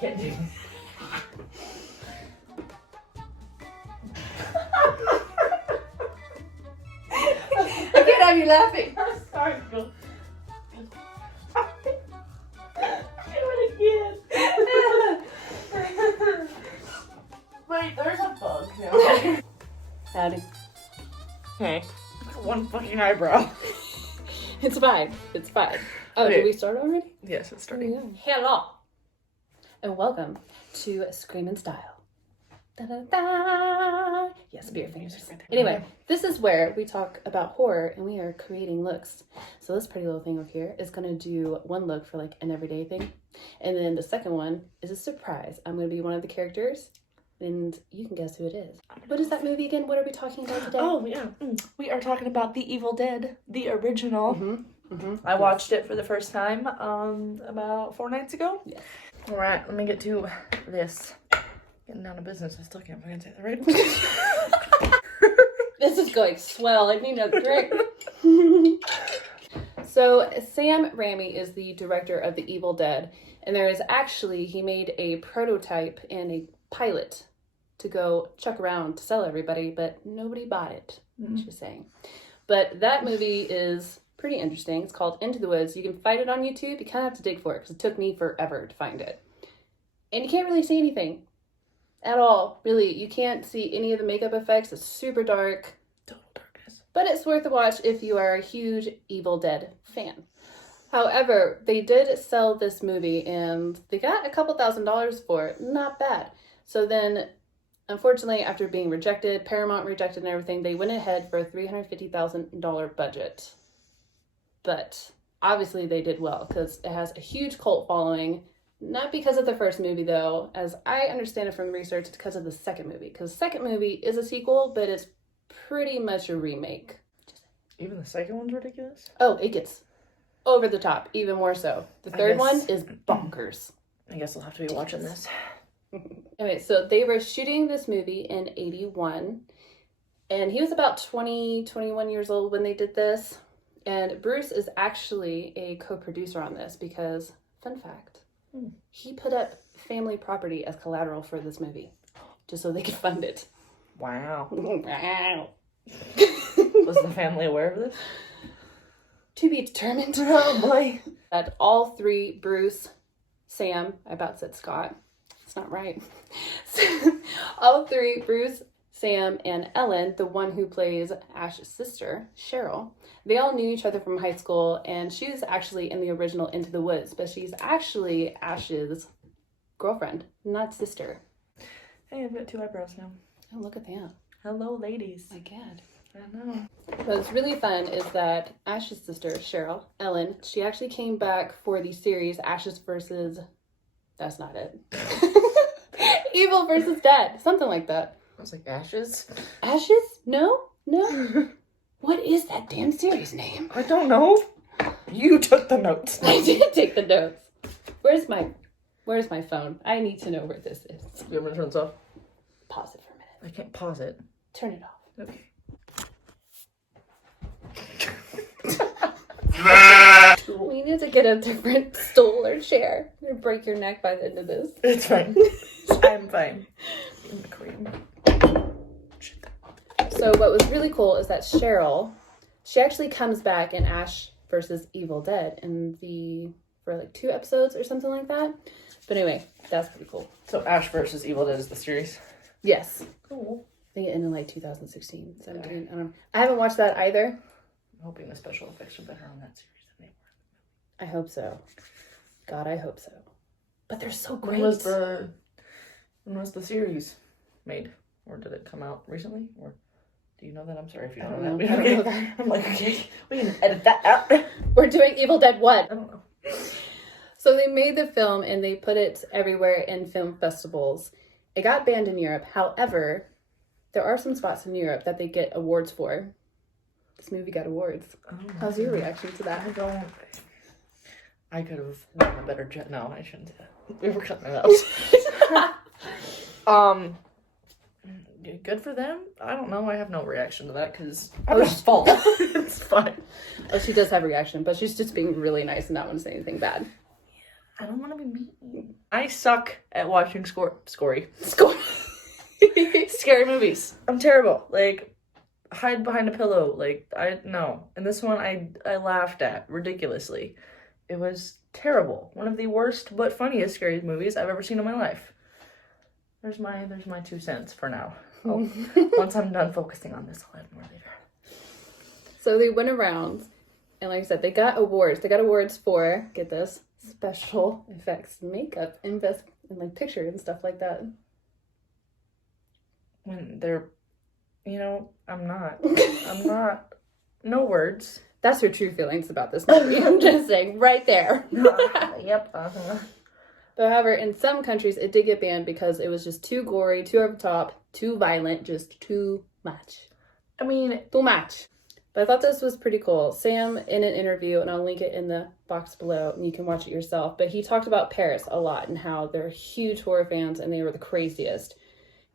can't do it. I can't have you laughing. I'm sorry, girl. Do it again. Wait, there's a bug now. Howdy. Hey, one fucking eyebrow. It's fine. It's fine. Oh, Okay. did we start already? Yes, it's starting. Hello. And welcome to Scream Style. Da, da, da. Yes, beer fingers. Anyway, this is where we talk about horror and we are creating looks. So this pretty little thing over here is going to do one look for like an everyday thing. And then the second one is a surprise. I'm going to be one of the characters and you can guess who it is. What is that movie again? What are we talking about today? Oh, yeah. We are talking about The Evil Dead, the original. Mm-hmm. I watched it for the first time about 4 nights ago. Yes. All right, let me get to this. Getting down to business. I still can't fucking say that right. This is going swell. I need another drink. So Sam Raimi is the director of The Evil Dead, and there is actually, he made a prototype and a pilot to go chuck around to sell everybody, but nobody bought it, she's saying. But that movie is pretty interesting. It's called Into the Woods. You can find it on YouTube. You kind of have to dig for it because it took me forever to find it. And you can't really see anything at all, really. You can't see any of the makeup effects. It's super dark. Total darkness. But it's worth a watch if you are a huge Evil Dead fan. However, they did sell this movie and they got a couple $1,000s for it. Not bad. So then, unfortunately, after being rejected, Paramount rejected and everything, they went ahead for a $350,000 budget. But obviously they did well because it has a huge cult following. Not because of the first movie, though. As I understand it from research, it's because of the second movie. Because the second movie is a sequel, but it's pretty much a remake. Even the second one's ridiculous? Oh, it gets over the top, even more so. The third one is bonkers. I guess I'll have to be watching this. Anyway, so they were shooting this movie in 81. And he was about 20, 21 years old when they did this. And Bruce is actually a co-producer on this because, fun fact, he put up family property as collateral for this movie, just so they could fund it. Wow. Wow. Was the family aware of this? To be determined. Oh boy. That all three, Bruce, Sam, I about said Scott. It's not right. All three, Bruce, Sam, and Ellen, the one who plays Ash's sister, Cheryl, they all knew each other from high school, and she's actually in the original Into the Woods, but she's actually Ash's girlfriend, not sister. Hey, I've got 2 eyebrows now. Oh, look at that. Hello, ladies. My God. I know. What's really fun is that Ash's sister, Cheryl, Ellen, she actually came back for the series Ashes versus... That's not it. Evil versus Dead. Something like that. I was like, Ashes? Ashes? No? No? What is that damn series name? I don't know. You took the notes. I did take the notes. Where's my phone? I need to know where this is. You want me to turn this off? Pause it for a minute. I can't pause it. Turn it off. Okay. We need to get a different stool or chair. You're gonna break your neck by the end of this. It's fine. I'm fine. In the cream. So what was really cool is that Cheryl, she actually comes back in Ash versus Evil Dead for like 2 episodes or something like that. But anyway, that's pretty cool. So Ash versus Evil Dead is the series. Yes. Cool. I think it ended in like 2016, 17. I don't know. I haven't watched that either. I'm hoping the special effects are better on that series than they were. I hope so. God, I hope so. But they're so great. When was the series made? Or did it come out recently? Or do you know that? I'm sorry if you don't know that. I don't know that. I'm like, okay, we can edit that out. We're doing Evil Dead 1. I don't know. So they made the film and they put it everywhere in film festivals. It got banned in Europe. However, there are some spots in Europe that they get awards for. This movie got awards. Oh, How's your reaction to that? I could have done a better job. No, I shouldn't say that. We were cutting it out. Good for them. I don't know. I have no reaction to that because I was fault. It's fine. Oh, she does have a reaction, but she's just being really nice and not want to say anything bad. I don't want to be mean. I suck at watching scary movies. I'm terrible. Like, hide behind a pillow. Like, no. And this one I laughed at ridiculously. It was terrible. One of the worst but funniest scary movies I've ever seen in my life. There's my 2 cents for now. Once I'm done focusing on this, I'll add more later. So they went around, and like I said, they got awards. They got awards for, get this, special effects, makeup, and like picture and stuff like that. When they're, I'm not. No words. That's her true feelings about this movie. I'm just saying, right there. Yep. But however, in some countries, it did get banned because it was just too gory, too over the top, too violent, just too much. I mean, too much. But I thought this was pretty cool. Sam, in an interview, and I'll link it in the box below, and you can watch it yourself, but he talked about Paris a lot and how they're huge horror fans and they were the craziest.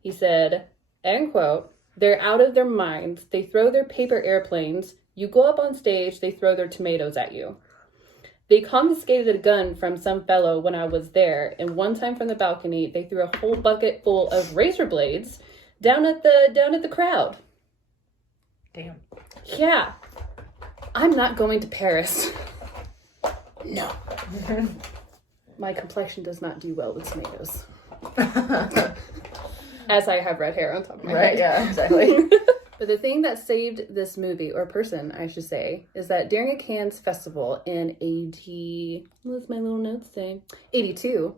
He said, end quote, "They're out of their minds. They throw their paper airplanes. You go up on stage, they throw their tomatoes at you. They confiscated a gun from some fellow when I was there, and one time from the balcony, they threw a whole bucket full of razor blades down at the crowd." Damn. Yeah. I'm not going to Paris. No. My complexion does not do well with tomatoes. As I have red hair on top of my head. Right, yeah, exactly. But the thing that saved this movie, or person, I should say, is that during a Cannes festival in what's my little notes say? 82,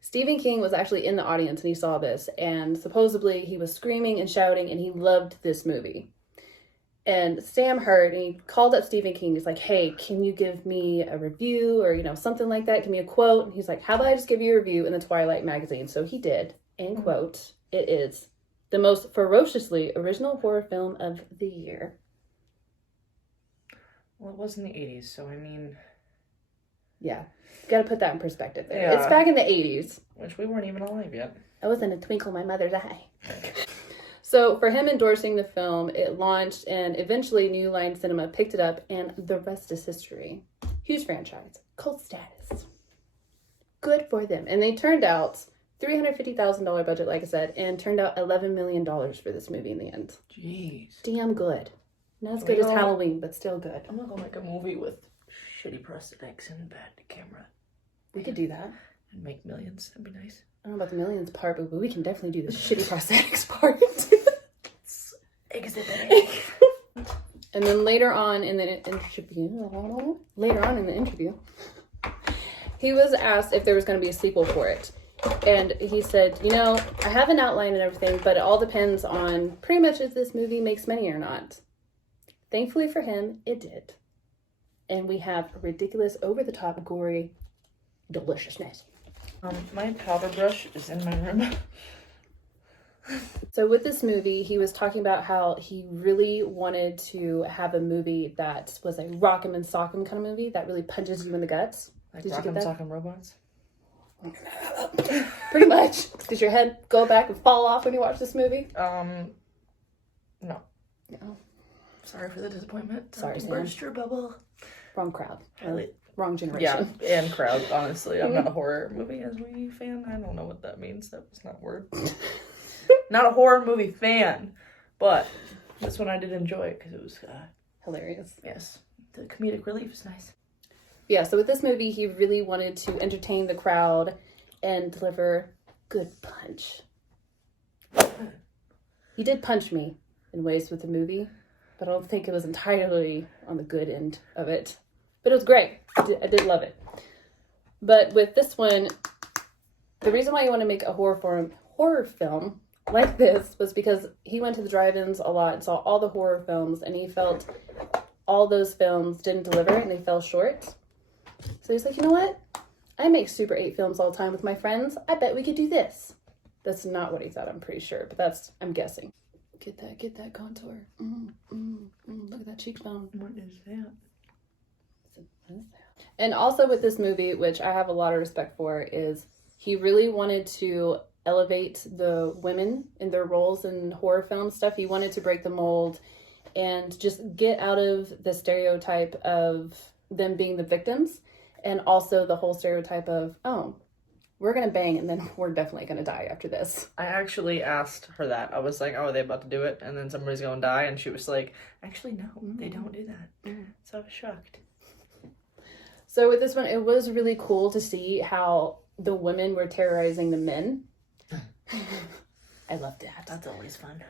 Stephen King was actually in the audience and he saw this, and supposedly he was screaming and shouting and he loved this movie. And Sam heard and he called up Stephen King. He's like, "Hey, can you give me a review or, something like that? Give me a quote." And he's like, "How about I just give you a review in the Twilight magazine?" So he did. End quote. It is the most ferociously original horror film of the year. Well, it was in the 80s, so I mean... Yeah. You gotta put that in perspective there. Yeah. It's back in the 80s. Which we weren't even alive yet. I was in a twinkle in my mother's eye. So for him endorsing the film, it launched, and eventually New Line Cinema picked it up, and the rest is history. Huge franchise. Cult status. Good for them. And they turned out... $350,000 budget, like I said, and turned out $11 million for this movie in the end. Jeez. Damn good. Not as good as Halloween, but still good. I'm not gonna make a movie with shitty prosthetics and bad camera. We could do that. And make millions. That'd be nice. I don't know about the millions part, but we can definitely do the shitty prosthetics part. It's Exhibit A. And then later on in the interview, he was asked if there was going to be a sequel for it. And he said, I have an outline and everything, but it all depends on pretty much if this movie makes money or not. Thankfully for him, it did. And we have ridiculous, over-the-top, gory deliciousness. My powder brush is in my room. So with this movie, he was talking about how he really wanted to have a movie that was a rock'em and sock'em kind of movie that really punches you in the guts. Like Did you get that? Rock'em Sock'em Robots? Pretty much. Did your head go back and fall off when you watched this movie? No. No. Sorry for the disappointment. Sorry, Sam. Burst your bubble. Wrong crowd. Really? Wrong generation. Yeah, and crowd, honestly. I'm not a horror movie fan. I don't know what that means. That was not a word. Not a horror movie fan. But this one I did enjoy because it was... hilarious. Yes. The comedic relief is nice. Yeah, so with this movie, he really wanted to entertain the crowd and deliver good punch. He did punch me in ways with the movie, but I don't think it was entirely on the good end of it. But it was great. I did love it. But with this one, the reason why you want to make a horror film like this was because he went to the drive-ins a lot and saw all the horror films, and he felt all those films didn't deliver and they fell short. So he's like, you know what? I make Super 8 films all the time with my friends. I bet we could do this. That's not what he thought, I'm pretty sure, but I'm guessing. Get that contour. Look at that cheekbone. What is that? And also with this movie, which I have a lot of respect for, is he really wanted to elevate the women in their roles in horror film stuff. He wanted to break the mold and just get out of the stereotype of them being the victims, and also the whole stereotype of, oh, we're gonna bang and then we're definitely gonna die after this. I actually asked her that. I was like, oh, are they about to do it? And then somebody's gonna die. And she was like, actually, no, they don't do that. So I was shocked. So with this one, it was really cool to see how the women were terrorizing the men. I loved that. That's always fun.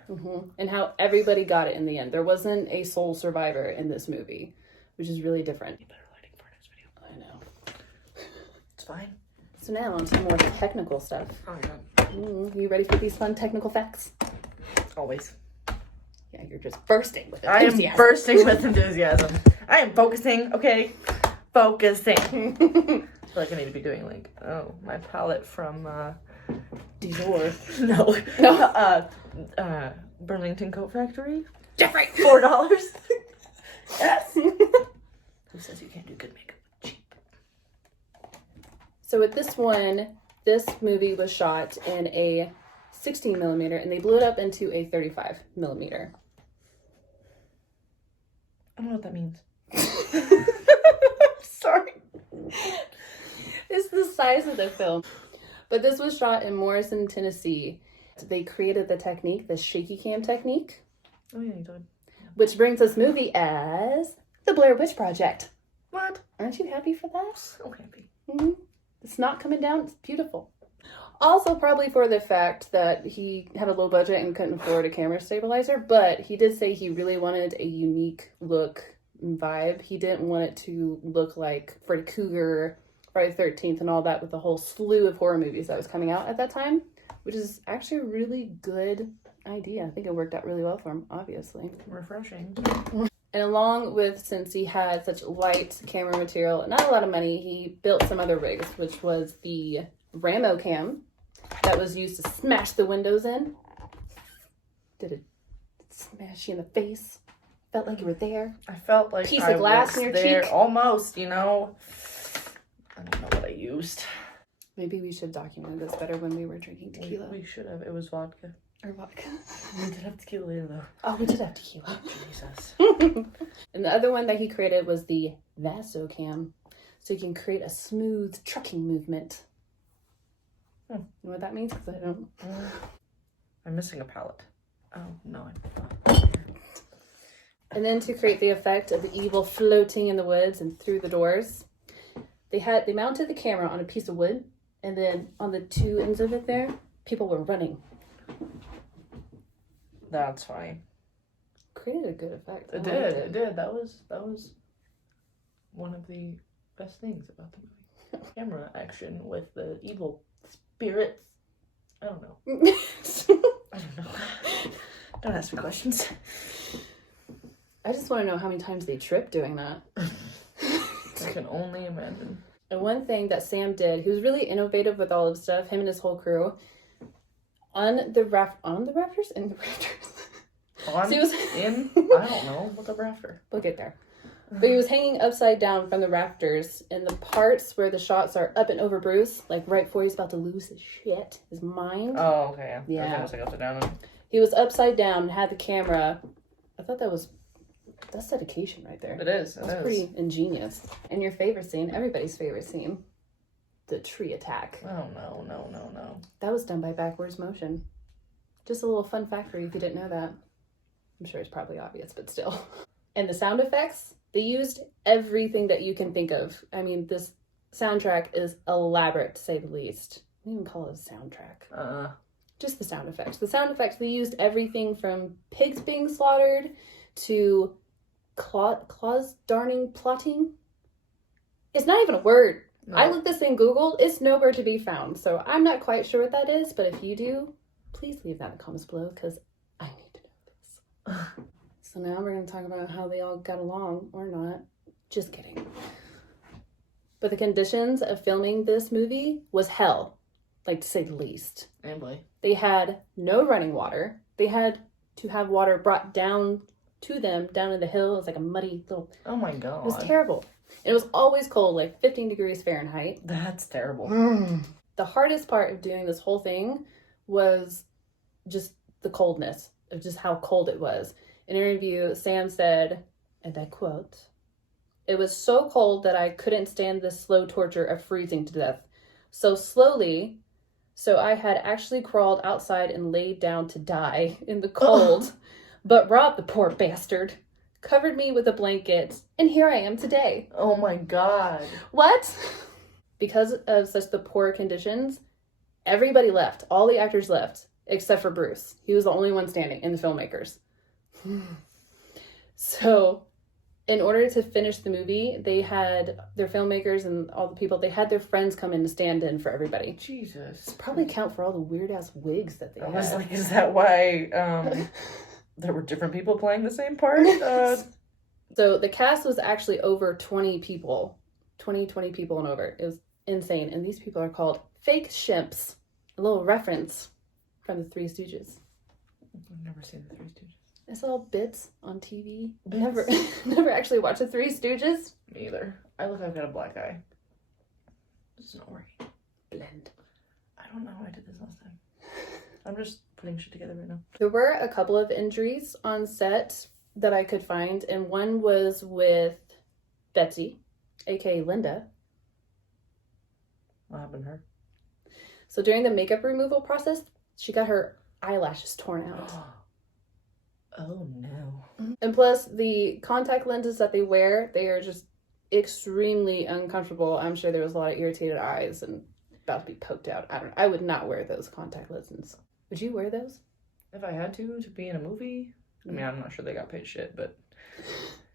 And how everybody got it in the end. There wasn't a sole survivor in this movie, which is really different. Better lighting for next video. I know. It's fine. So now on to more technical stuff. Oh, God. You ready for these fun technical facts? Always. Yeah, you're just bursting with I enthusiasm. am bursting with enthusiasm. I am focusing, okay? Focusing. I feel like I need to be doing, like, my palette from, Dior. No. Burlington Coat Factory. Jeffrey! $4. Yes! Who says you can't do good makeup cheap? So with this one, this movie was shot in a 16 millimeter and they blew it up into a 35 millimeter. I don't know what that means. Sorry. It's the size of the film. But this was shot in Morrison, Tennessee. They created the technique, the shaky cam technique. Oh, yeah, you did. Which brings this movie as The Blair Witch Project. What? Aren't you happy for that? So happy. It's not coming down. It's beautiful. Also, probably for the fact that he had a low budget and couldn't afford a camera stabilizer, but he did say he really wanted a unique look and vibe. He didn't want it to look like Freddy Krueger, Friday the 13th, and all that with the whole slew of horror movies that was coming out at that time, which is actually a really good idea. I think it worked out really well for him, obviously. Refreshing. And along with, since he had such light camera material and not a lot of money, he built some other rigs, which was the Ramo cam that was used to smash the windows in. Did it smash you in the face? Felt like you were there. I felt like Piece of glass in your there. cheek. Almost, you know. I don't know what I used. Maybe we should document this better when we were drinking tequila. We should have. It was vodka. Or vodka. We did have tequila later, though. Oh, we did have tequila. Jesus. And the other one that he created was the Vaso cam. So you can create a smooth trucking movement. You know what that means? Because I don't. I'm missing a palette. Oh, no. And then to create the effect of the evil floating in the woods and through the doors, they mounted the camera on a piece of wood, and then on the two ends of it there, people were running. That's fine. Created a good effect. It did. That was one of the best things about the movie. Camera action with the evil spirits. I don't know. I don't know. Don't ask me questions. I just want to know how many times they tripped doing that. I can only imagine. And one thing that Sam did, he was really innovative with all of stuff, him and his whole crew. On the rafters? In the rafters. On? So he was in? I don't know. What's a rafter? We'll get there. But he was hanging upside down from the rafters, and the parts where the shots are up and over Bruce, like right before he's about to lose his shit, his mind. Oh, okay. Yeah. I was like upside down. He was upside down and had the camera. I thought that's dedication right there. It is. That's pretty ingenious. And your favorite scene, everybody's favorite scene, the tree attack. Oh, no. That was done by backwards motion. Just a little fun fact for you if you didn't know that. I'm sure it's probably obvious, but still. And the sound effects, they used everything that you can think of. I mean, this soundtrack is elaborate, to say the least. I don't even call it a soundtrack. Just the sound effects. The sound effects, they used everything from pigs being slaughtered to claws darning plotting. It's not even a word. No. I looked this in Google. It's nowhere to be found. So I'm not quite sure what that is, but if you do, please leave that in the comments below because I need to know this. So now we're going to talk about how they all got along or not. Just kidding. But the conditions of filming this movie was hell, like to say the least. And boy. They had no running water. They had to have water brought down to them down in the hill. It was like a muddy little... Oh my God. It was terrible. And it was always cold, like 15 degrees Fahrenheit. That's terrible. The hardest part of doing this whole thing was just the coldness of just how cold it was. In an interview, Sam said, and I quote, "It was so cold that I couldn't stand the slow torture of freezing to death. so slowly. So I had actually crawled outside and laid down to die in the cold. But Rob, the poor bastard, covered me with a blanket, and here I am today. Oh my god. What? Because of such the poor conditions, everybody left. All the actors left, except for Bruce. He was the only one standing, and the filmmakers. So, in order to finish the movie, they had their filmmakers and all the people, they had their friends come in to stand in for everybody. Jesus. Probably account for all the weird-ass wigs that they I had. was like, is that why there were different people playing the same part? So, the cast was actually over 20 people. 20 people and over. It was insane. And these people are called fake shimps. A little reference from the Three Stooges. I've never seen the Three Stooges. I saw bits on TV. Bits? Never actually watched the Three Stooges. Me either. I look like I've got a black eye. It's not working. Blend. I don't know how I did this last time. I'm just putting shit together right now. There were a couple of injuries on set that I could find, and one was with Betsy, aka Linda. What happened to her? So during the makeup removal process, she got her eyelashes torn out. Oh no. And plus, the contact lenses that they wear, they are just extremely uncomfortable. I'm sure there was a lot of irritated eyes and about to be poked out. I would not wear those contact lenses. Would you wear those? If I had to be in a movie, I mean, I'm not sure they got paid shit, but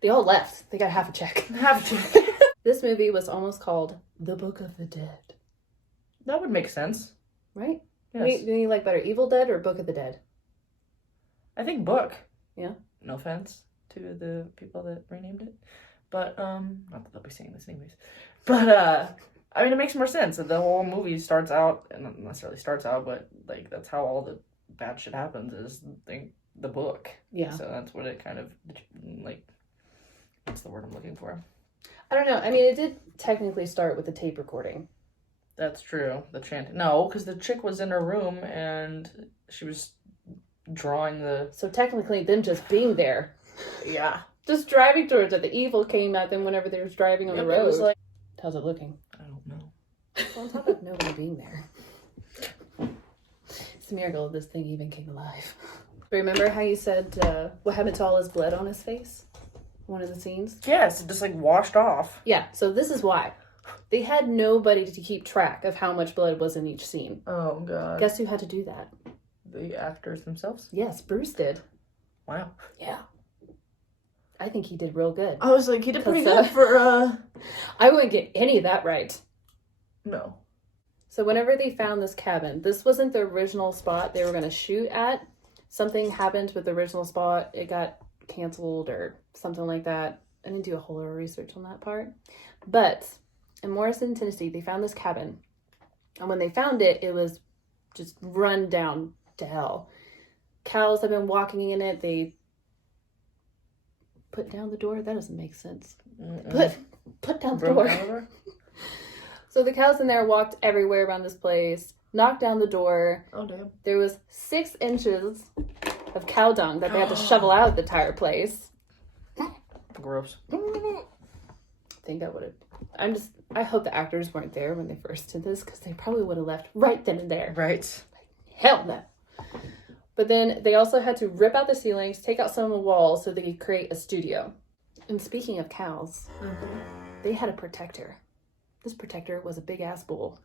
They all left. They got half a check. have to. This movie was almost called The Book of the Dead. That would make sense. Right? Yes. Do you like better Evil Dead or Book of the Dead? I think book. Yeah. No offense to the people that renamed it. But, not that they'll be saying this anyways. But, I mean, it makes more sense. The whole movie starts out, and not necessarily starts out, but, like, that's how all the bad shit happens, is the book. Yeah. So that's what it kind of, like, what's the word I'm looking for? I don't know. I mean, it did technically start with a tape recording. That's true. The chant. No, because the chick was in her room, and she was drawing the... So technically, them just being there. Yeah. Just driving towards it. The evil came at them whenever they were driving on the road. It was like... How's it looking? I don't know. On top of nobody being there. It's a miracle this thing even came alive. Remember how you said what happened to all his blood on his face? One of the scenes? Yes, it just like washed off. Yeah, so this is why. They had nobody to keep track of how much blood was in each scene. Oh, God. Guess who had to do that? The actors themselves? Yes, Bruce did. Wow. Yeah. I think he did real good. I was like, he did pretty good for, I wouldn't get any of that right. No. So whenever they found this cabin, this wasn't the original spot they were going to shoot at. Something happened with the original spot. It got canceled or something like that. I didn't do a whole lot of research on that part. But in Morrison, Tennessee, they found this cabin. And when they found it, it was just run down to hell. Cows have been walking in it. They put down the door. That doesn't make sense. Put down the door. So the cows in there walked everywhere around this place, knocked down the door. Oh, damn. There was 6 inches of cow dung that they had to shovel out of the entire place. Gross. I think that would have... I hope the actors weren't there when they first did this, because they probably would have left right then and there. Right. Hell no. But then they also had to rip out the ceilings, take out some of the walls so they could create a studio. And speaking of cows, they had a protector. This protector was a big-ass bull.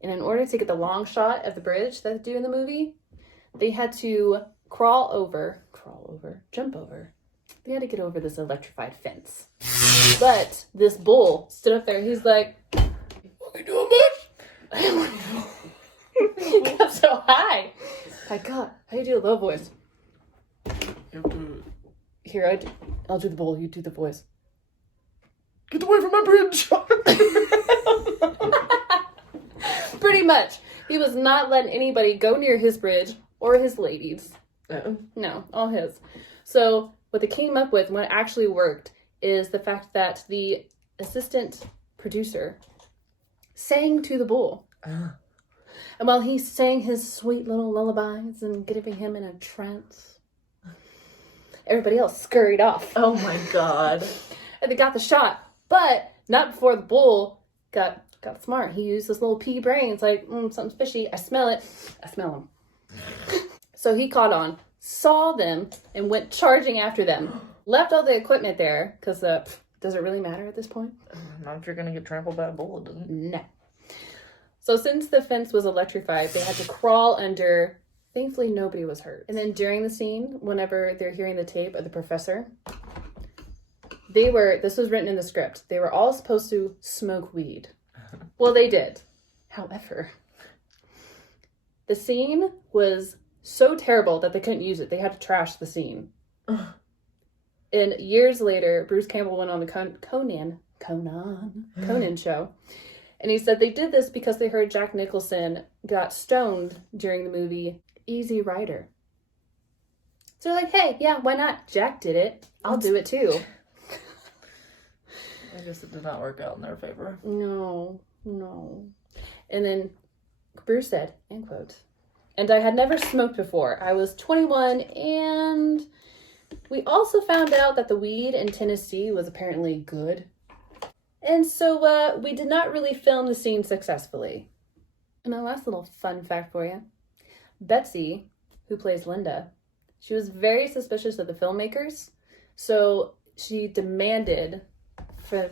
And in order to get the long shot of the bridge that they do in the movie, they had to jump over. They had to get over this electrified fence. But this bull stood up there. He's like, "What are we doing, bitch?" He got so high. My God, how do you do a low voice? Here, I'll do the bull. You do the voice. Get away from my bridge! Pretty much. He was not letting anybody go near his bridge or his ladies. No, all his. So what they came up with, when it actually worked, is the fact that the assistant producer sang to the bull. And while he sang his sweet little lullabies and getting him in a trance, everybody else scurried off. Oh my God. And they got the shot, but not before the bull got got smart. He used his little pea brain. It's like, something's fishy. I smell it. I smell him. So he caught on, saw them, and went charging after them. Left all the equipment there, because does it really matter at this point? Not if you're going to get trampled by a bull, it doesn't. No. So since the fence was electrified, they had to crawl under. Thankfully, nobody was hurt. And then during the scene, whenever they're hearing the tape of the professor, this was written in the script, they were all supposed to smoke weed. Well, they did. However, the scene was so terrible that they couldn't use it. They had to trash the scene. And years later, Bruce Campbell went on the Conan show. And he said they did this because they heard Jack Nicholson got stoned during the movie Easy Rider. So they're like, hey, yeah, why not? Jack did it. I'll do it too. I guess it did not work out in their favor. No. And then Bruce said, end quote, and I had never smoked before. I was 21, and we also found out that the weed in Tennessee was apparently good. And so we did not really film the scene successfully. And my last little fun fact for you. Betsy, who plays Linda, she was very suspicious of the filmmakers. So she demanded for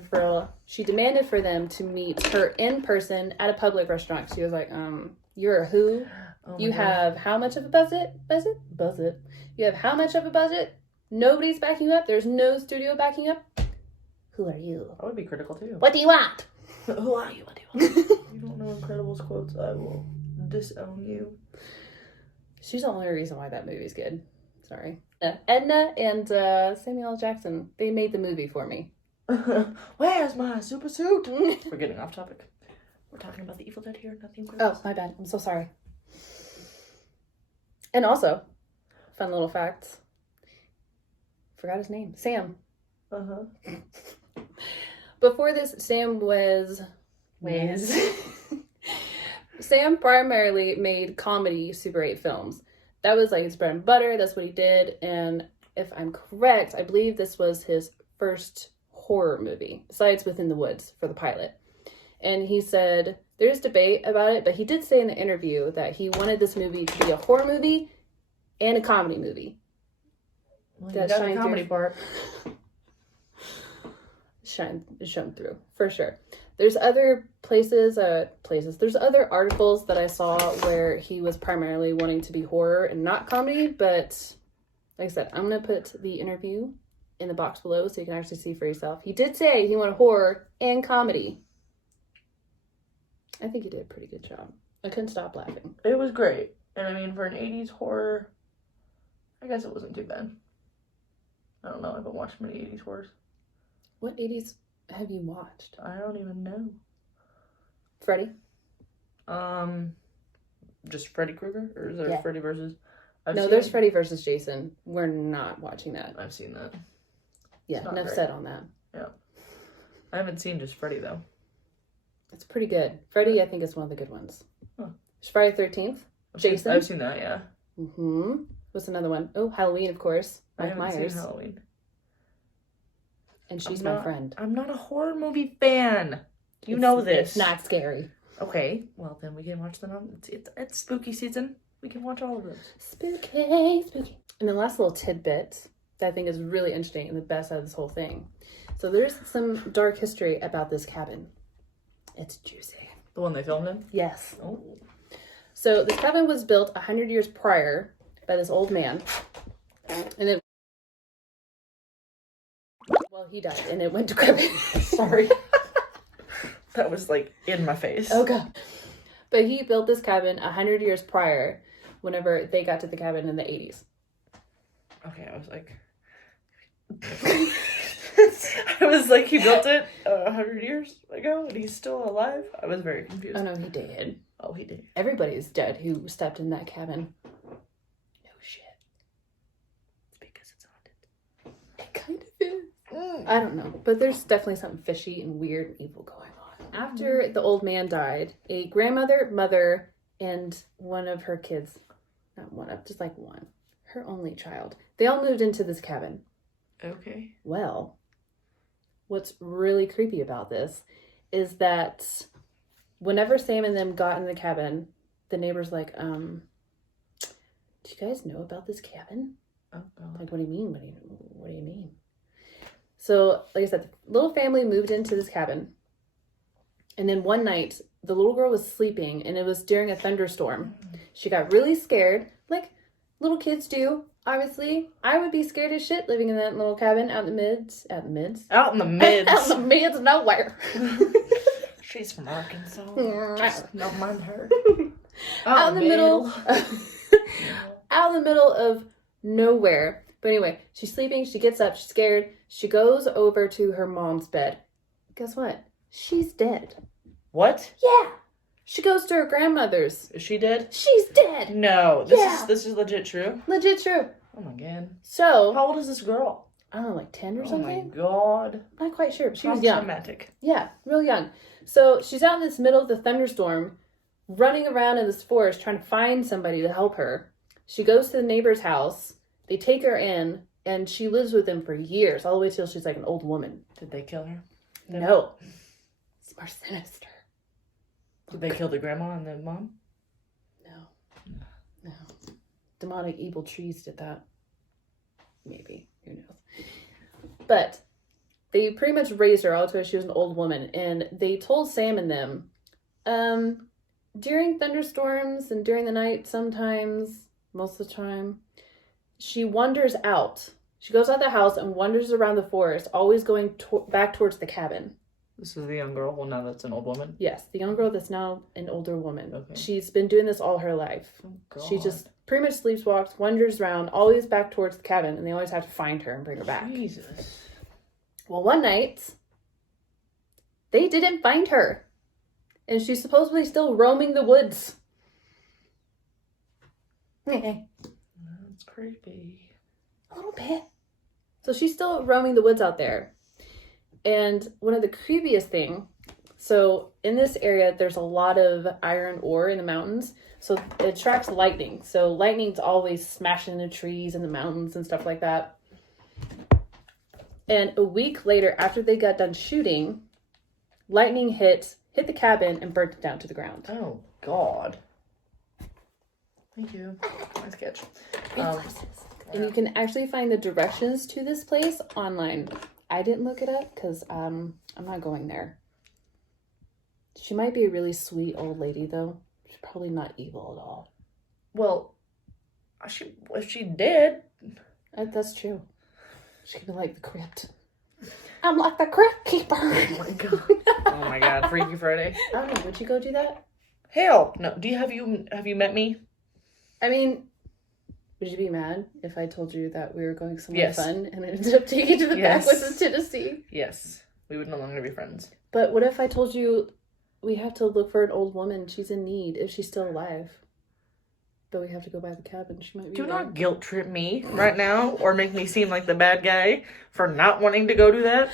them to meet her in person at a public restaurant. She was like, you're a who? You have how much of a budget? You have how much of a budget? Nobody's backing you up. There's no studio backing up. Who are you? I would be critical too. What do you want? Who are you? What do you want? You don't know Incredibles quotes. I will disown you. She's the only reason why that movie's good. Sorry. Edna and Samuel L. Jackson, they made the movie for me. Where's my super suit? We're getting off topic. We're talking about the Evil Dead here, nothing. Oh, my bad. I'm so sorry. And also, fun little facts. Forgot his name. Sam. Before this, Sam Sam primarily made comedy Super 8 films. That was like his bread and butter. That's what he did. And if I'm correct, I believe this was his first horror movie, besides Within the Woods for the pilot. And he said, there's debate about it, but he did say in the interview that he wanted this movie to be a horror movie and a comedy movie. Well, you got the comedy part. Shown through, for sure. There's other there's other articles that I saw where he was primarily wanting to be horror and not comedy, but like I said, I'm going to put the interview in the box below so you can actually see for yourself. He did say he wanted horror and comedy. I think he did a pretty good job. I couldn't stop laughing. It was great. And I mean, for an 80s horror, I guess it wasn't too bad. I don't know. I haven't watched many 80s horrors. What 80s have you watched? I don't even know. Freddy? Just Freddy Krueger? Or is there Freddy versus... There's Freddy versus Jason. We're not watching that. I've seen that. Yeah, enough said on that. Yeah. I haven't seen just Freddy, though. It's pretty good. Freddy, I think, is one of the good ones. Huh. It's Friday the 13th. Jason. I've seen that, yeah. What's another one? Oh, Halloween, of course. Mike Myers. I haven't seen Halloween. And she's my friend. I'm not a horror movie fan. You know this. It's not scary. Okay, well then we can watch them. It's spooky season. We can watch all of those. Spooky. And the last little tidbit that I think is really interesting and the best out of this whole thing. So there's some dark history about this cabin. It's juicy. The one they filmed in? Yes. Oh. So this cabin was built 100 years prior by this old man. And then, well, he died and it went decrepit. Sorry. That was like in my face. Oh, God. But he built this cabin 100 years prior whenever they got to the cabin in the 80s. Okay, I was like, he built it 100 years ago and he's still alive? I was very confused. Oh, no, he did. Oh, he did. Everybody is dead who stepped in that cabin. No shit. It's because it's haunted. It kind of is. I don't know, but there's definitely something fishy and weird and evil going on. After the old man died, a grandmother, mother, and one of her kids, not one of, just like one, her only child, they all moved into this cabin. Okay. Well, what's really creepy about this is that whenever Sam and them got in the cabin, the neighbor's like, do you guys know about this cabin? Oh, God. Like, what do you mean? What do you mean? So, like I said, the little family moved into this cabin. And then one night, the little girl was sleeping, and it was during a thunderstorm. She got really scared, like little kids do. Obviously, I would be scared as shit living in that little cabin out in the mids. Out in the mids. Out in the mids of nowhere. She's from Arkansas. Just don't mind her. Out in the middle. Out in the middle of nowhere. But anyway, she's sleeping. She gets up. She's scared. She goes over to her mom's bed. Guess what? She's dead. What? Yeah. She goes to her grandmother's. Is she dead? She's dead. No. This is legit true. Legit true. Oh my God. So. How old is this girl? I don't know, like 10 or something? Oh my God. Not quite sure, but she was young. Traumatic. Yeah, real young. So she's out in this middle of the thunderstorm, running around in this forest trying to find somebody to help her. She goes to the neighbor's house. They take her in, and she lives with them for years, all the way till she's like an old woman. Did they kill her? No. It's more sinister. Did they kill the grandma and the mom? No. Demonic evil trees did that. Maybe. Who knows? But they pretty much raised her all the way she was an old woman. And they told Sam and them, during thunderstorms and during the night, sometimes, most of the time, she wanders out. She goes out the house and wanders around the forest, always going back towards the cabin. This is the young girl. Well, now that's an old woman. Yes, the young girl that's now an older woman. Okay. She's been doing this all her life. Oh, God. She just pretty much sleepwalks, wanders around, always back towards the cabin, and they always have to find her and bring her back. Jesus. Well, one night, they didn't find her. And she's supposedly still roaming the woods. That's creepy. A little bit. So she's still roaming the woods out there. And one of the creepiest thing, so in this area, there's a lot of iron ore in the mountains. So it attracts lightning. So lightning's always smashing the trees and the mountains and stuff like that. And a week later, after they got done shooting, lightning hit the cabin and burnt it down to the ground. Oh, God. Thank you. Nice catch. And you can actually find the directions to this place online. I didn't look it up because I'm not going there. She might be a really sweet old lady, though. She's probably not evil at all. Well, if she did. That's true. She could be like the crypt. I'm like the crypt keeper. Oh my God. Oh my God. Freaky Friday. I don't know. Would you go do that? Hell no. Have you met me? I mean, would you be mad if I told you that we were going somewhere Yes. fun and I ended up taking you to the backwoods of Tennessee? Yes. We would no longer be friends. But what if I told you we have to look for an old woman? She's in need if she's still alive. But we have to go by the cabin. She might be Do there. not guilt trip me right now or make me seem like the bad guy for not wanting to go do that.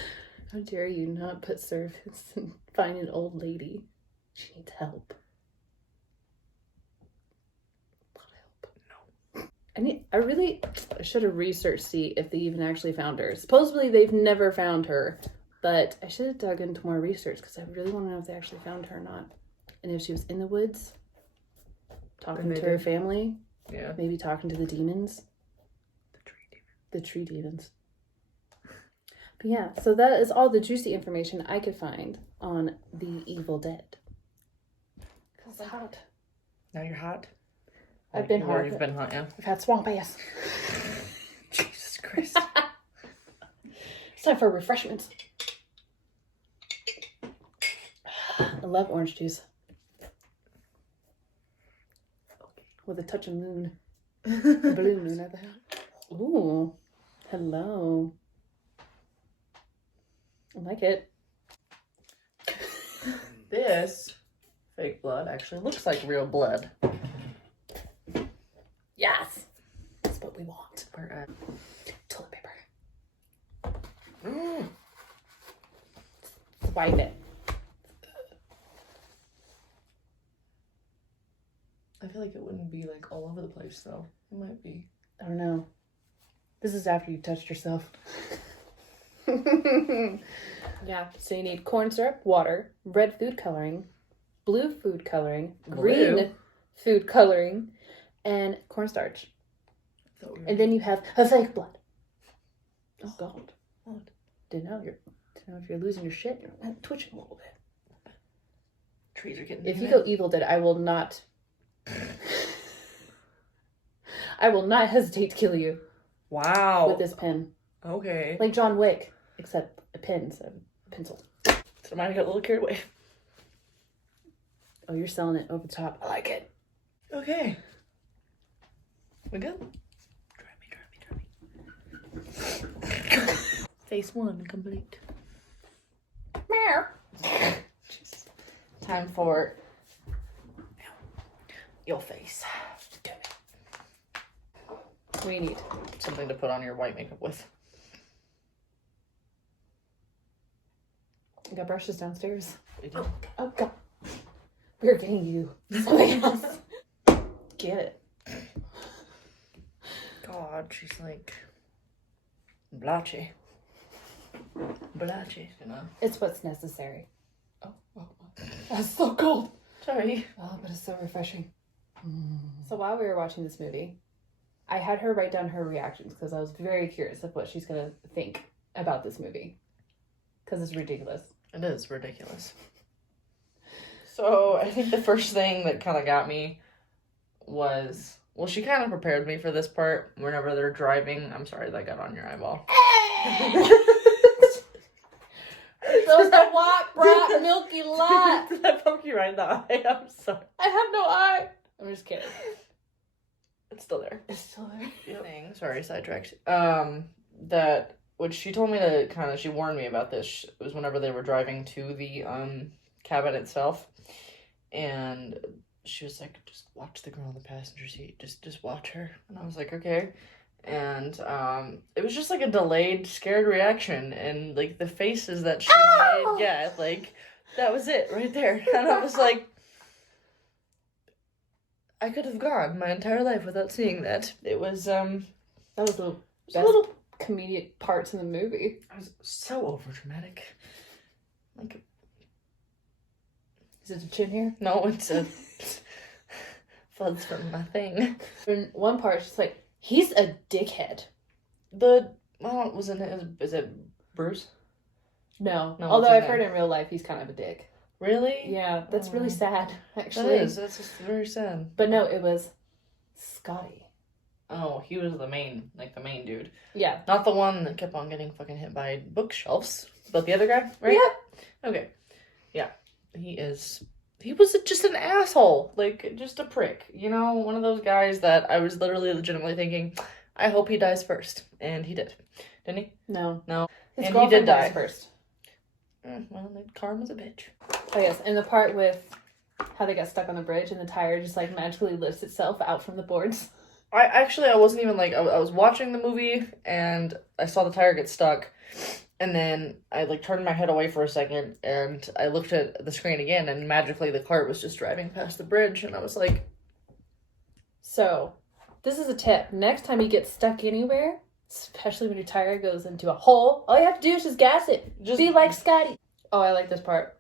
How dare you not put service and find an old lady? She needs help. No. I should have researched, see if they even actually found her. Supposedly they've never found her, but I should have dug into more research because I really want to know if they actually found her or not. And if she was in the woods, talking to her family, Yeah. maybe talking to the demons. The tree demon. The tree demons. But yeah, so that is all the juicy information I could find on the Evil Dead. Feels hot. Now you're hot? I've been hot. You've been hot, yeah. I've had swamp ass. Jesus Christ. It's time for refreshments. I love orange juice. With a touch of moon. Blue moon at the house. Ooh. Hello. I like it. This fake blood actually looks like real blood. Yes. That's what we want. Where at? Toilet paper. Mm. Wipe it. I feel like it wouldn't be like all over the place though. It might be. I don't know. This is after you touched yourself. Yeah, so you need corn syrup, water, red food coloring, blue food coloring, Blue? green food coloring, and cornstarch. And then you have a fake blood. Oh God! Didn't know if you're losing your shit. You're twitching a little bit. Trees are getting. If you go Evil Dead, I will not. I will not hesitate to kill you. Wow. With this pen. Okay. Like John Wick, except a pen instead of a pencil. So mine got a little carried away. Oh, you're selling it over the top. I like it. Okay. We good? Try me. Phase 1 complete. Time for your face. What do you need? Something to put on your white makeup with. I got brushes downstairs. We do. Oh God. We're getting you. Something else. Get it. God, she's like blotchy. Blotchy, you know. It's what's necessary. Oh. That's so cold. Sorry. Oh, but it's so refreshing. So while we were watching this movie, I had her write down her reactions because I was very curious of what she's going to think about this movie. Because it's ridiculous. It is ridiculous. So I think the first thing that kind of got me was, well, she kind of prepared me for this part whenever they're driving. I'm sorry that got on your eyeball. Those are white, bright, milky light. Did I poke you right in the eye? I'm sorry. I have no eye. I'm just kidding. It's still there. It's still there. Thing, sorry, sidetracked. That, which she told me to kind of, she warned me about this. It was whenever they were driving to the cabin itself. And she was like, just watch the girl in the passenger seat. Just watch her. And I was like, okay. And it was just like a delayed, scared reaction. And like the faces that she made, yeah, like that was it right there. And I was like, I could have gone my entire life without seeing that. It was, that was the best little comedic parts in the movie. I was so overdramatic. Like, is it a chin here? no, it's a fuzz from my thing. In one part, she's like, he's a dickhead. Is it Bruce? No. No, Although what's his I've heard name? in real life he's kind of a dick. Really? Yeah, that's really sad, actually. That is. That's just very sad. But no, it was Scotty. Oh, he was the main dude. Yeah. Not the one that kept on getting fucking hit by bookshelves, but the other guy, right? Yeah. Okay. Yeah. He was just an asshole. Like, just a prick. You know, one of those guys that I was literally legitimately thinking, I hope he dies first. And he did. Didn't he? No. No. His And he girlfriend did die. dies first. Well, karma's a bitch. Oh, yes. And the part with how they got stuck on the bridge and the tire just, like, magically lifts itself out from the boards. I wasn't even, like, I was watching the movie, and I saw the tire get stuck, and then I, like, turned my head away for a second, and I looked at the screen again, and magically the cart was just driving past the bridge, and I was like... So, this is a tip. Next time you get stuck anywhere, especially when your tire goes into a hole, all you have to do is just gas it. Just be like Scotty. Oh, I like this part.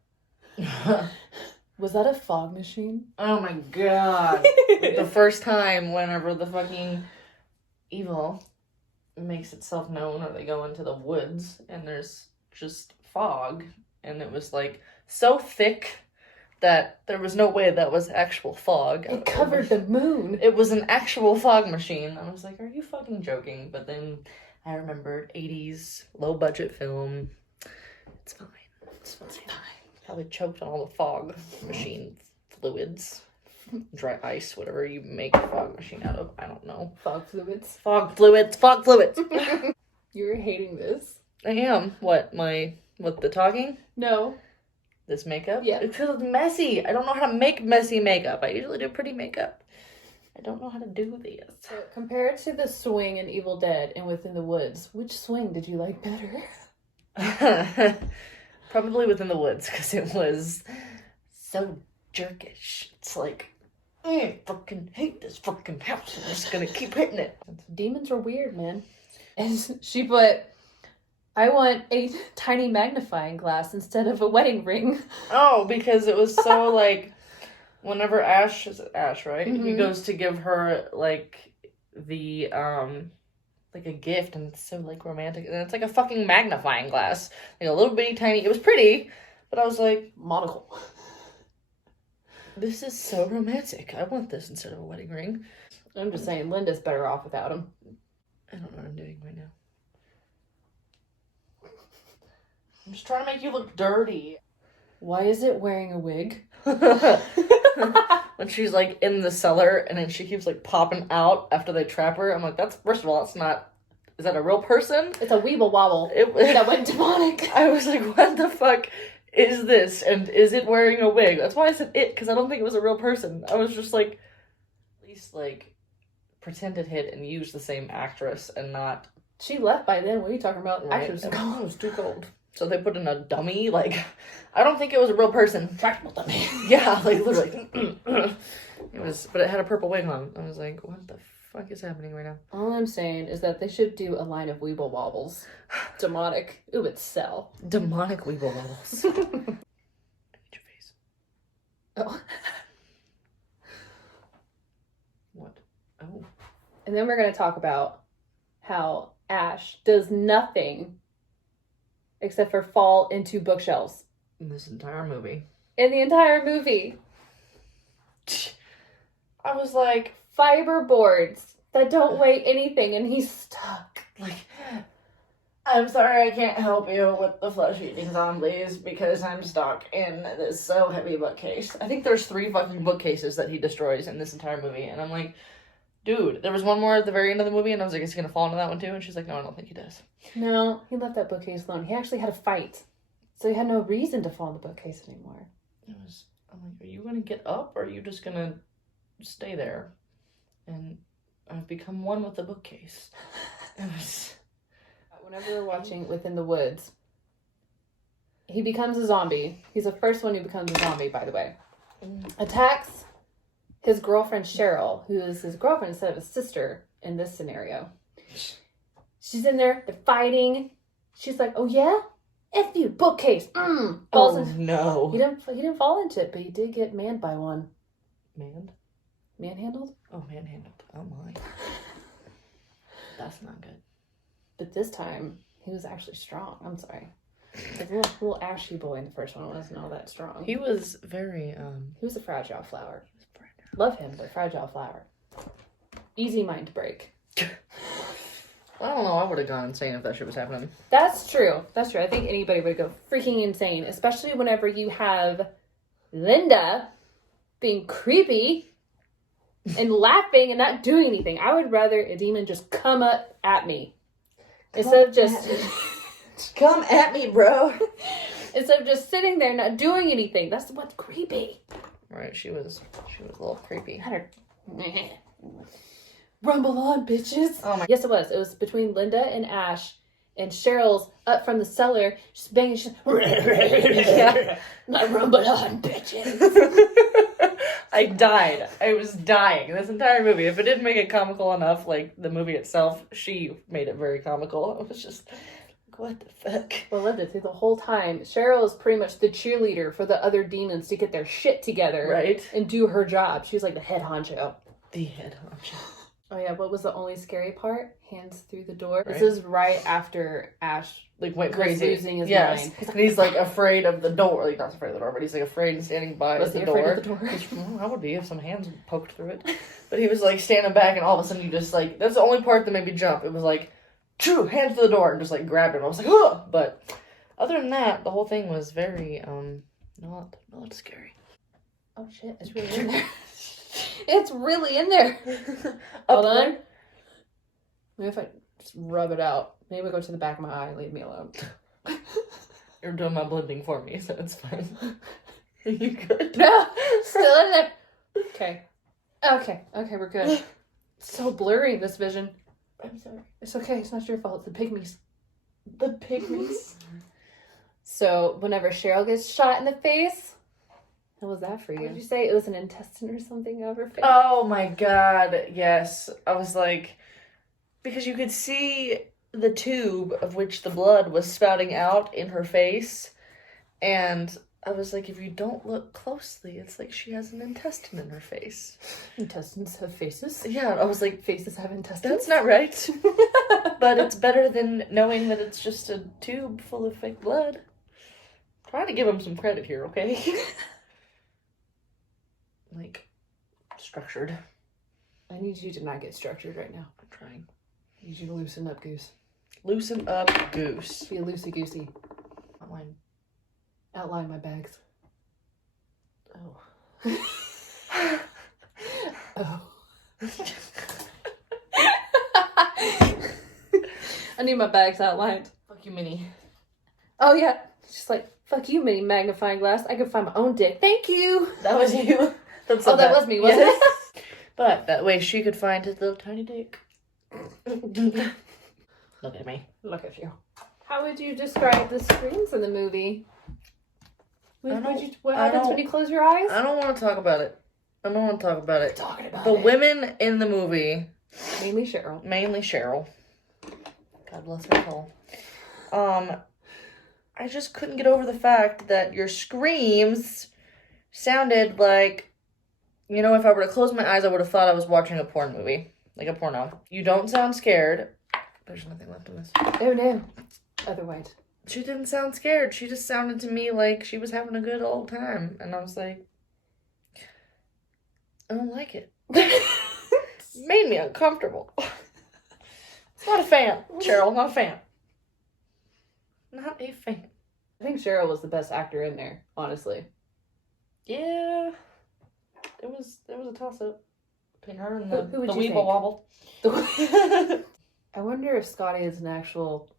Was that a fog machine? Oh my god. Like the first time whenever the fucking evil makes itself known, or they go into the woods and there's just fog, and it was like so thick that there was no way that was actual fog. It covered the moon. It was an actual fog machine. I was like, are you fucking joking? But then I remembered 80s low budget film. It's fine. It's fine. Probably choked on all the fog machine fluids. Dry ice, whatever you make a fog machine out of. I don't know. Fog fluids. Fog fluids. Fog fluids. You're hating this. I am. What the talking? No. This makeup? Yeah. It's because it's messy. I don't know how to make messy makeup. I usually do pretty makeup. I don't know how to do this. So compared to the swing in Evil Dead and Within the Woods, which swing did you like better? Probably Within the Woods, because it was so jerkish. It's like, I fucking hate this fucking house. I'm just gonna keep hitting it. Demons are weird, man. And she put, I want a tiny magnifying glass instead of a wedding ring. Oh, because it was so like, whenever Ash, is it Ash, right? He Mhm. goes to give her, like, the, like a gift, and it's so, like, romantic. And it's like a fucking magnifying glass. Like, a little bitty tiny, it was pretty, but I was like, Monocle. this is so romantic. I want this instead of a wedding ring. I'm just saying, Linda's better off without him. I don't know what I'm doing right now. I'm just trying to make you look dirty. Why is it wearing a wig? When she's, like, in the cellar, and then she keeps, like, popping out after they trap her. I'm like, first of all, that's not, is that a real person? It's a weeble wobble. That went demonic. I was like, what the fuck is this? And is it wearing a wig? That's why I said it, because I don't think it was a real person. I was just like, at least, like, pretend it hit and use the same actress and not... She left by then. What are you talking about? Right? Actress. It was too cold. So they put in a dummy, like, I don't think it was a real person. Fractional dummy. Yeah, like, literally. It was, but it had a purple wig on. I was like, what the fuck is happening right now? All I'm saying is that they should do a line of weeble wobbles. Demonic. It would sell. Demonic weeble levels. I need your face. Oh. What? Oh. And then we're going to talk about how Ash does nothing except for fall into bookshelves. In this entire movie. In the entire movie. I was like, Fiber boards that don't weigh anything, and he's stuck. like, I'm sorry I can't help you with the flesh-eating zombies because I'm stuck in this so heavy bookcase. I think there's 3 fucking bookcases that he destroys in this entire movie, and I'm like, dude, there was one more at the very end of the movie, and I was like, is he gonna fall into that one too? And she's like, no, I don't think he does. No, he left that bookcase alone. He actually had a fight. So he had no reason to fall in the bookcase anymore. I'm like, are you gonna get up, or are you just gonna stay there? And I've become one with the bookcase. Whenever we're watching Within the Woods, he becomes a zombie. He's the first one who becomes a zombie, by the way. Attacks his girlfriend Cheryl, who is his girlfriend instead of his sister in this scenario. She's in there, they're fighting. She's like, oh yeah? F you, bookcase. Falls Oh, into... no. He didn't fall into it, but he did get manned by one. Manned? Manhandled? Oh, manhandled. Oh, my. That's not good. But this time, he was actually strong. I'm sorry. The little ashy boy in the first one wasn't all that strong. He was very, He was a fragile flower. Love him, but fragile flower. Easy mind break. I don't know, I would have gone insane if that shit was happening. That's true. That's true. I think anybody would go freaking insane, especially whenever you have Linda being creepy and laughing and not doing anything. I would rather a demon just come up at me instead of just come at me, bro. instead of just sitting there not doing anything. That's what's creepy. Right, she was a little creepy. Had her rumble on, bitches. Oh my. Yes, it was. It was between Linda and Ash, and Cheryl's up from the cellar, just banging. Yeah. Not rumble on, bitches. I died. I was dying this entire movie. If it didn't make it comical enough, like the movie itself, she made it very comical. I was just like, what the fuck? Well, I loved it through the whole time. Cheryl is pretty much the cheerleader for the other demons to get their shit together, Right? And do her job. She was like the head honcho. The head honcho. Oh yeah, what was the only scary part? Hands through the door. Right. This is right after Ash Like went was crazy. losing his yes. mind. And he's like afraid of the door. Like not afraid of the door, but he's like afraid and standing by Was the he door. afraid of the door? Which, I would be if some hands poked through it. But he was like standing back, and all of a sudden you just like, that's the only part that made me jump. It was like, true, hands to the door, and just like grabbed him. I was like, oh! But other than that, the whole thing was very not scary. Oh shit, it's really in there. It's really in there. Up Hold on. there. Maybe if I just rub it out. Maybe go to the back of my eye and leave me alone. You're doing my blending for me, so it's fine. Are you good? No! Still in there. Okay. Okay, we're good. It's so blurry, this vision. I'm sorry. It's okay, it's not your fault. It's the pygmies. The pygmies. So, whenever Cheryl gets shot in the face, how was that for you? What Did you say it was an intestine or something over her face? Oh my god, yes. I was like, because you could see the tube of which the blood was spouting out in her face, and I was like, if you don't look closely, it's like she has an intestine in her face. Intestines have faces. Yeah, I was like, Faces have intestines. that's not right. But it's better than knowing that it's just a tube full of fake blood. Trying to give him some credit here, okay? Like, structured. I need you to not get structured right now. I'm trying. I need you to loosen up, Goose. Loosen up, Goose. Be loosey-goosey. Outline. Outline my bags. Oh. Oh. I need my bags outlined. Fuck you, Minnie. Oh, yeah. It's just like, fuck you, mini magnifying glass. I can find my own dick. Thank you. That was you. That was me, wasn't it? But that way she could find his little tiny dick. Look at me. Look at you. How would you describe the screams in the movie? What happens when you close your eyes? I don't want to talk about it. Talking about the it. women in the movie. Mainly Cheryl. God bless her soul. I just couldn't get over the fact that your screams sounded like, you know, if I were to close my eyes, I would have thought I was watching a porn movie. Like a porno. You don't sound scared. There's nothing left in this. Oh, no. Otherwise. She didn't sound scared. She just sounded to me like she was having a good old time. And I was like, I don't like it. Made me uncomfortable. Not a fan. Cheryl, not a fan. Not a fan. I think Cheryl was the best actor in there, honestly. Yeah. It was a toss-up between her and the Who would you Weeble Wobble. I wonder if Scotty is an actual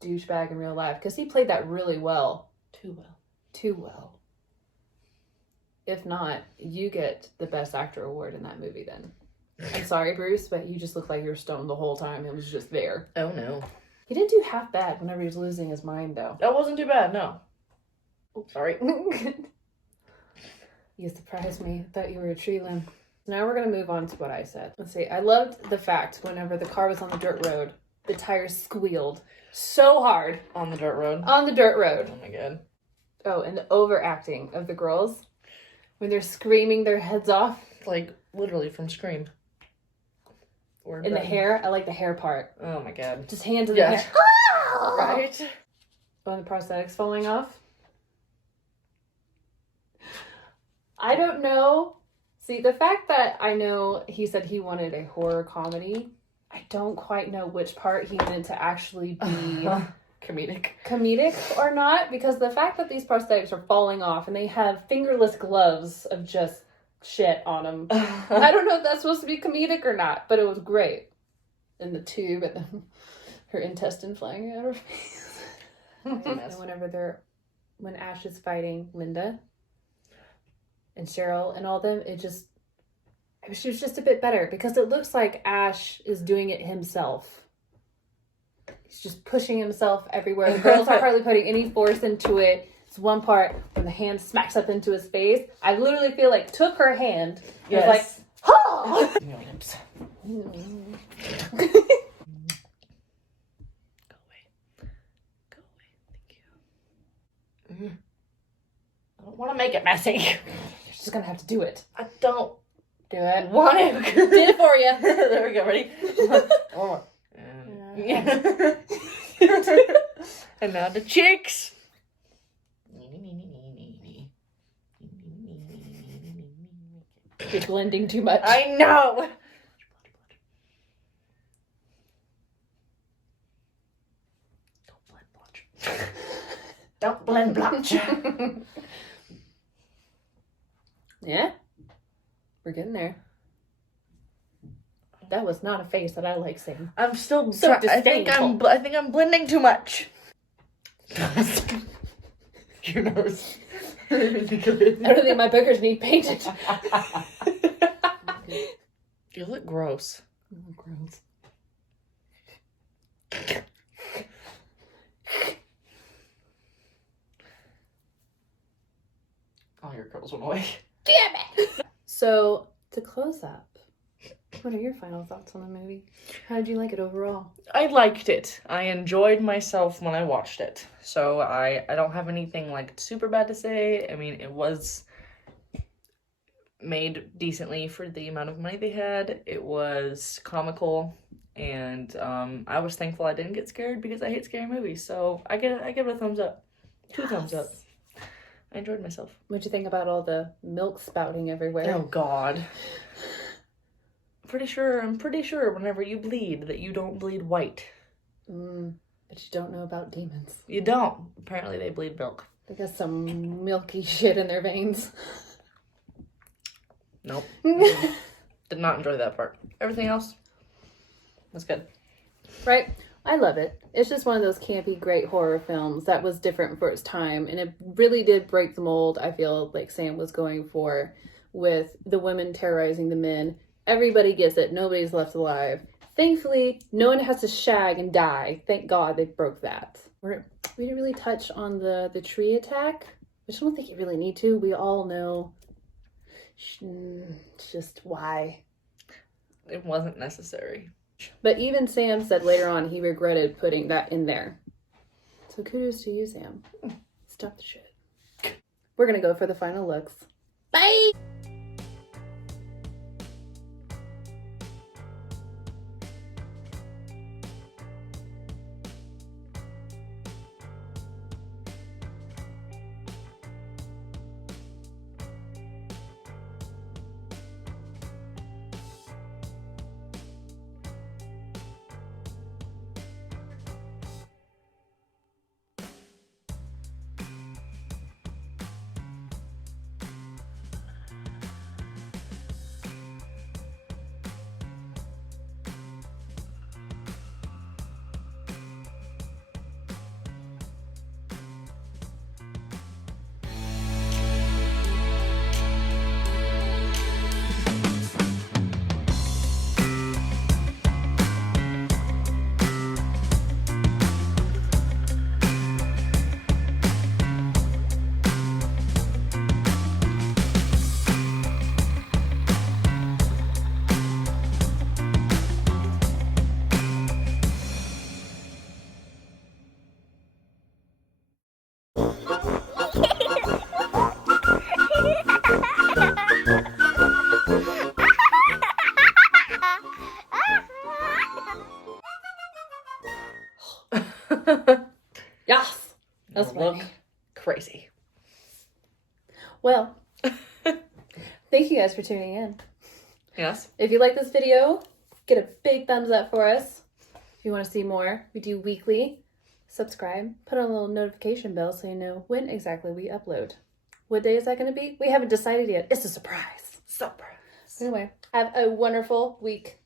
douchebag in real life, because he played that really well. Too well. If not, you get the Best Actor award in that movie then. I'm sorry, Bruce, but you just looked like you were stoned the whole time. It was just there. Oh, no. He didn't do half bad whenever he was losing his mind, though. That wasn't too bad, no. Oh, sorry. You surprised me. I thought you were a tree limb. Now we're going to move on to what I said. Let's see. I loved the fact whenever the car was on the dirt road, the tires squealed so hard. On the dirt road? On the dirt road. Oh, my God. Oh, and the overacting of the girls when they're screaming their heads off. Like, literally from Scream. And the hair. I like the hair part. Oh, my God. Just hands in the hair. Right? Oh, and the prosthetics falling off. I don't know. See, the fact that I know he said he wanted a horror comedy, I don't quite know which part he meant to actually be comedic or not, because the fact that these prosthetics are falling off and they have fingerless gloves of just shit on them, I don't know if that's supposed to be comedic or not, but it was great. And the tube and then her intestine flying out of her face. And when Ash is fighting Linda and Cheryl and all them, she was just a bit better, because it looks like Ash is doing it himself. He's just pushing himself everywhere. The girls are hardly putting any force into it. It's one part when the hand smacks up into his face. I literally feel like took her hand and was like, oh! Your lips. Go away. Thank you. I don't want to make it messy. You're just gonna have to do it. I don't Do it. want to. Did it for you. There we go. Ready? One more. And now the cheeks. You're blending too much. I know. Don't blend blotch. Yeah. We're getting there. That was not a face that I like seeing. I'm still So I think I'm blending too much. Your nose. I don't think my boogers need painted. You look gross. Gross. All your curls went away. Damn it! So, to close up, What are your final thoughts on the movie? How did you like it overall? I liked it. I enjoyed myself when I watched it. So I don't have anything like super bad to say. I mean, it was made decently for the amount of money they had. It was comical, and I was thankful I didn't get scared because I hate scary movies. So I give it a thumbs up. 2 thumbs up. I enjoyed myself. What'd you think about all the milk spouting everywhere? Oh God. I'm pretty sure whenever you bleed that you don't bleed white. But you don't know about demons. You don't. Apparently they bleed milk. They got some milky shit in their veins. Nope. Did not enjoy that part. Everything else was good. Right? I love it. It's just one of those campy, great horror films that was different for its time. And it really did break the mold, I feel like Sam was going for, with the women terrorizing the men. Everybody gets it. Nobody's left alive. Thankfully, no one has to shag and die. Thank God they broke that. We didn't really touch on the tree attack, which I don't think you really need to. We all know just why. It wasn't necessary. But even Sam said later on he regretted putting that in there. So kudos to you, Sam. Stop the shit. We're going to go for the final looks. Bye! Yes! That's look funny. crazy. Well, thank you guys for tuning in. Yes. If you like this video, get a big thumbs up for us. If you want to see more, we do weekly. Subscribe, put on a little notification bell so you know when exactly we upload. What day is that going to be? We haven't decided yet. It's a surprise. Surprise. Anyway, have a wonderful week.